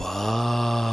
わ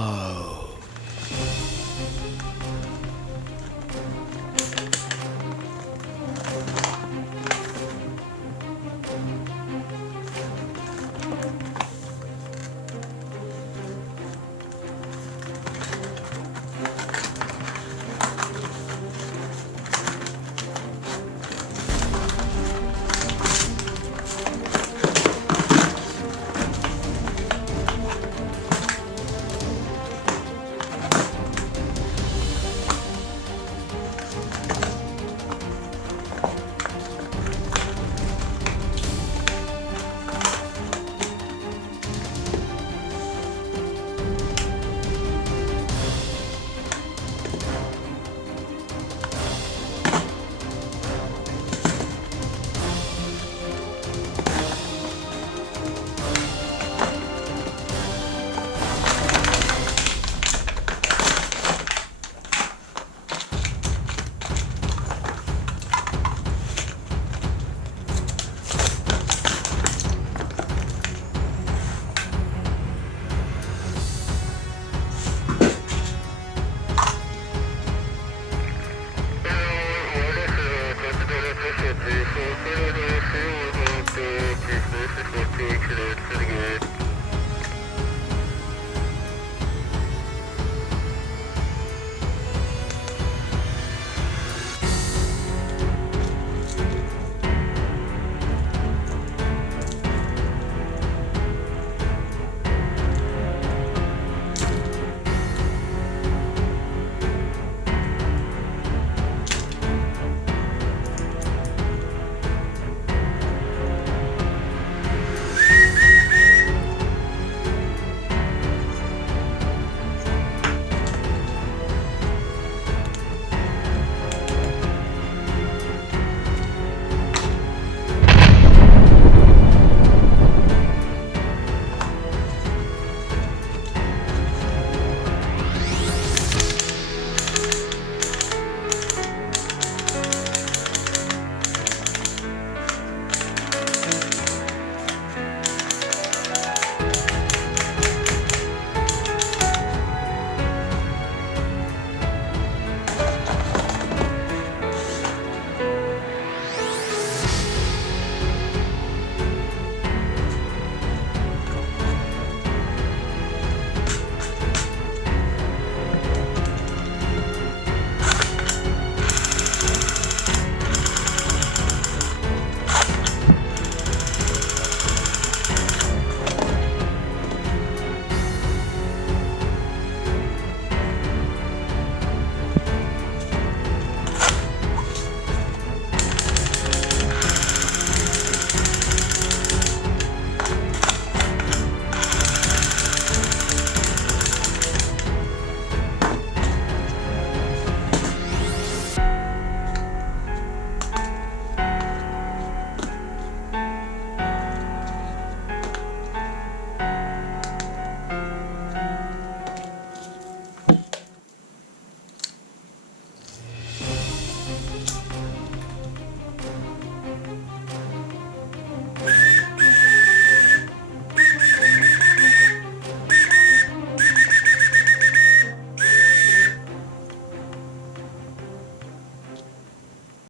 Good again.